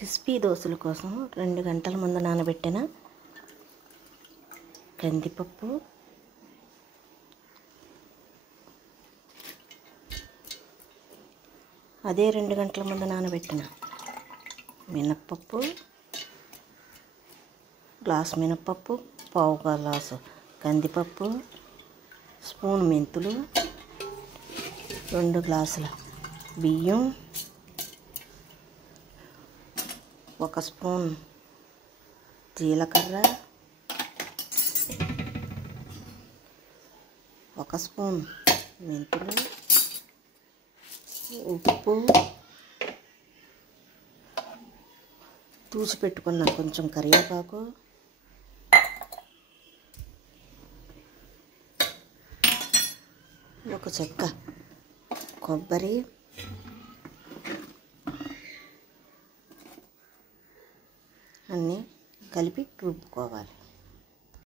Crispy దోశల కోసం 2 గంటల ముందు నానబెట్టిన కందిపప్పు, అదే 2 గంటల ముందు నానబెట్టిన మినప్పప్పు, గ్లాస్ మినప్పప్పు, పావు గ్లాసు కందిపప్పు, స్పూన్ మెంతులు, 2 గ్లాసుల బియ్యం, 1 స్పూన్ జీలకర్ర, 1 స్పూన్ మెంతులు, ఉప్పు, తూసి పెట్టుకున్న కొంచెం కరివేపాకు, ఒక చెక్క కొబ్బరి, అన్నీ కలిపి రుబ్బుకోవాలి.